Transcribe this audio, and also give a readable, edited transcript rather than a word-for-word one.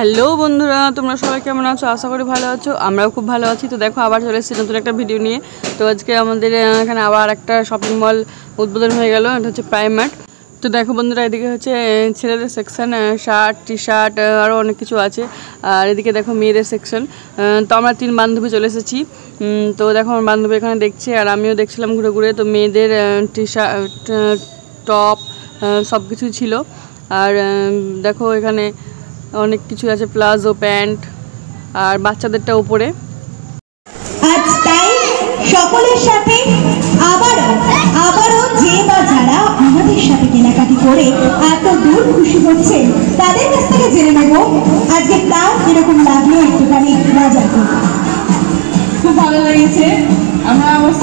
Hello বন্ধুরা, তোমরা সবাই কেমন আছো? আশা করি ভালো আছো। আমরাও খুব ভালো আছি। তো দেখো আবার চলে এসেছি নতুন একটা ভিডিও নিয়ে। তো আজকে আমাদের এখানে আবার একটা শপিং মল উদ্বোধন হয়ে গেল। এটা হচ্ছে প্রাইমার্ট। তো দেখো বন্ধুরা, এদিকে হচ্ছে ছেলেদের সেকশন, শার্ট টি শার্ট আরও অনেক কিছু আছে। আর এদিকে দেখো মেয়েদের সেকশন। তো আমরা 3 বান্ধবী চলে এসেছি। তো দেখো আমার বান্ধবী এখানে দেখছে আর আমিও দেখছিলাম ঘুরে ঘুরে। তো মেয়েদের টি শার্ট, টপ সব কিছুই ছিল। আর দেখো এখানে অনেক কিছু আছে, প্লাজো প্যান্ট আর বাচ্চাদেরটা উপরে। আজ তাই সকলের সাথে আবারও যে বা যারা আমাদের সাথে কেনাকাটি করে এত দূর খুশি হচ্ছে তাদের কাছ থেকে জেনে নেব আজকে তার কিরকম লাগলো একটুখানি মজা। খুব ভালো লেগেছে। আমরা আমার